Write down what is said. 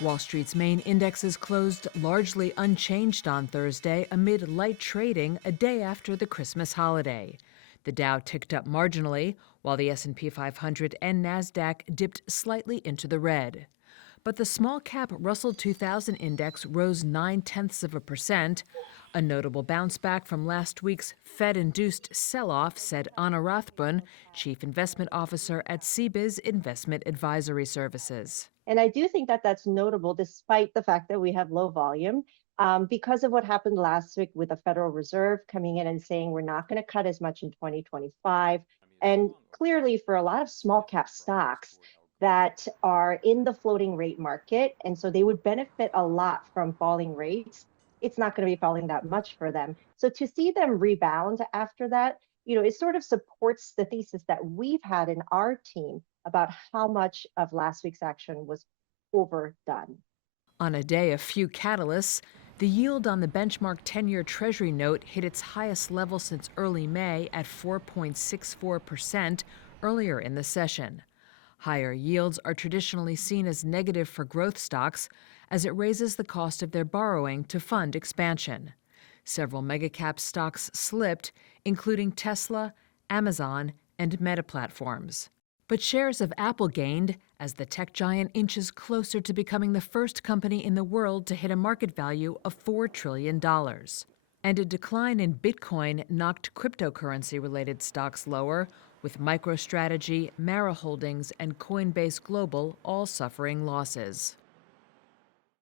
Wall Street's main indexes closed largely unchanged on Thursday amid light trading a day after the Christmas holiday. The Dow ticked up marginally, while the S&P 500 and Nasdaq dipped slightly into the red. But the small-cap Russell 2000 index rose 0.9%, a notable bounce back from last week's Fed-induced sell-off, said Anna Rathbun, chief investment officer at CBIZ Investment Advisory Services. And I do think that that's notable despite the fact that we have low volume because of what happened last week with the Federal Reserve coming in and saying we're not going to cut as much in 2025. And clearly for a lot of small cap stocks that are in the floating rate market, and so they would benefit a lot from falling rates, it's not going to be falling that much for them. So to see them rebound after that, it sort of supports the thesis that we've had in our team about how much of last week's action was overdone. On a day of few catalysts, the yield on the benchmark 10-year Treasury note hit its highest level since early May at 4.64% earlier in the session. Higher yields are traditionally seen as negative for growth stocks as it raises the cost of their borrowing to fund expansion. Several megacap stocks slipped, including Tesla, Amazon, and Meta Platforms. But shares of Apple gained as the tech giant inches closer to becoming the first company in the world to hit a market value of $4 trillion. And a decline in Bitcoin knocked cryptocurrency-related stocks lower, with MicroStrategy, Mara Holdings, and Coinbase Global all suffering losses.